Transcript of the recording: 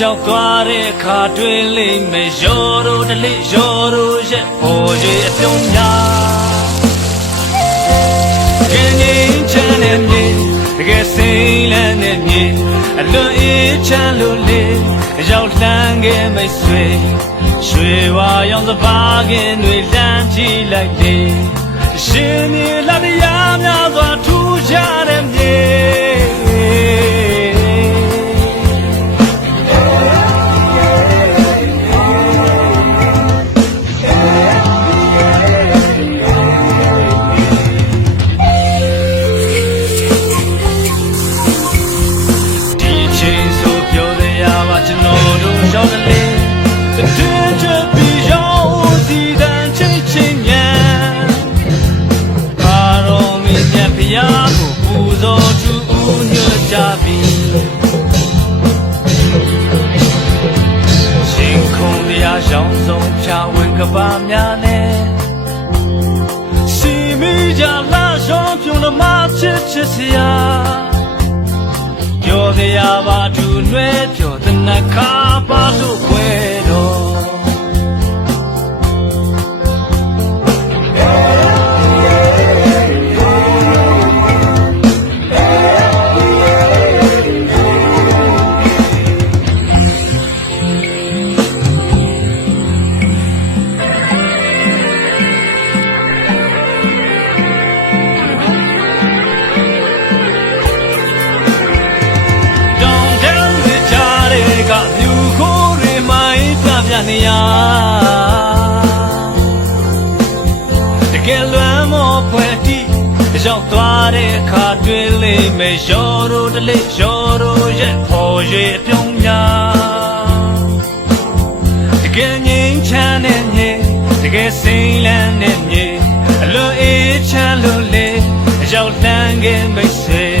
ရောက်သွားတဲ့ခါတွင်လိမ့်မယ်ရော်တို့တလေးရော်တို့ရဲ့ပေါ်ရွေအပြုံးများကင်းကြီးချမ်းတဲ့မြေတကယ်စိမ့်လန်းတဲ့မြေအလွန်အေးချမ်းလို့လေရောက်လှမ်းခဲ့မိတ်ဆွေရွှေဝါရောင်စပါးကင်တွေလမ်းကြည့်လိုက်လေရှင်မြေလာတရားများစွာထူးခြားတဲ့မြေကျွန်တော်တို့ရောက်ကလေးတည်ကြပြီးရောက်စီတန်ချင်းချင်းညာပါတော်မီမြတ်ဖျားကိုပူဇော်ထူးညွှန်ကြပြီးရှင်ခုံတရားရောင်ဆုံးဖြာဝင်ကပါများနဲ့စီမီကြလာဆောင်ပြုံးလမချစ်ချစ်စရာပြောစရာပါသူလွဲပြောတဲ့နှခါပါလို့ခွဲတော့နေရတကယ်လွမ်းမောဖွယ်တီရောက်သွားတဲ့အခါတွင်လိမ့်မယ်ရော်တို့တလေးရော်တို့ရဲ့ပေါ်ရွေအပြုံးများတကယ်ငြိမ်းချမ်းတဲ့မြေတကယ်စိမ့်လန်းတဲ့မြေအလွန်အေးချမ်းလို့လေရောက်လှမ်းခဲ့မိတ်ဆွေ